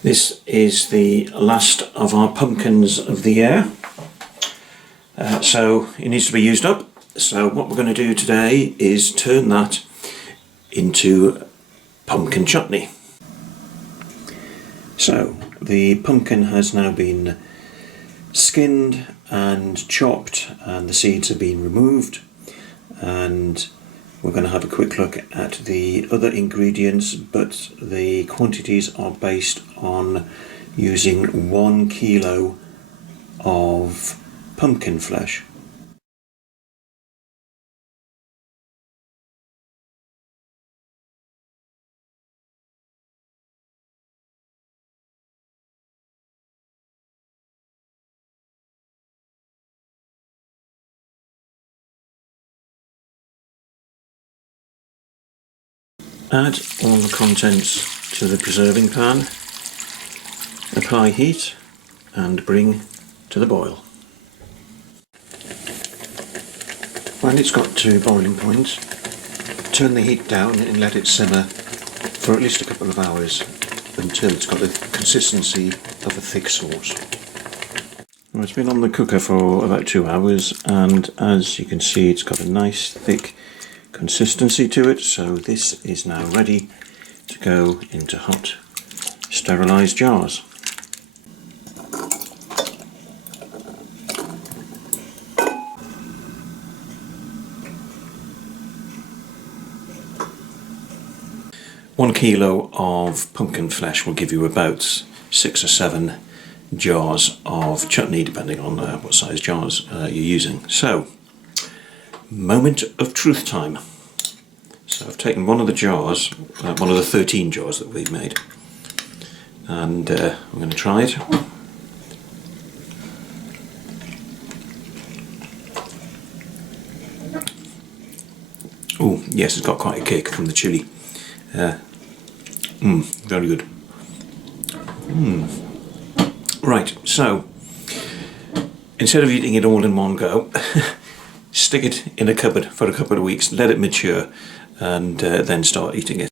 This is the last of our pumpkins of the year, so it needs to be used up. So what we're going to do today is turn that into pumpkin chutney. So the pumpkin has now been skinned and chopped and the seeds have been removed, and we're going to have a quick look at the other ingredients, but the quantities are based on using 1 kilo of pumpkin flesh. Add all the contents to the preserving pan, apply heat and bring to the boil. When it's got to boiling point, turn the heat down and let it simmer for at least a couple of hours until it's got the consistency of a thick sauce. Well, it's been on the cooker for about 2 hours, and as you can see it's got a nice thick consistency to it, so this is now ready to go into hot sterilised jars. One kilo of pumpkin flesh will give you about 6 or 7 jars of chutney, depending on what size jars you're using. So, moment of truth time. So I've taken one of the jars, one of the 13 jars that we've made, and I'm going to try it. Oh yes, it's got quite a kick from the chilli. Very good. Right, so instead of eating it all in one go, stick it in a cupboard for a couple of weeks, let it mature, and then start eating it.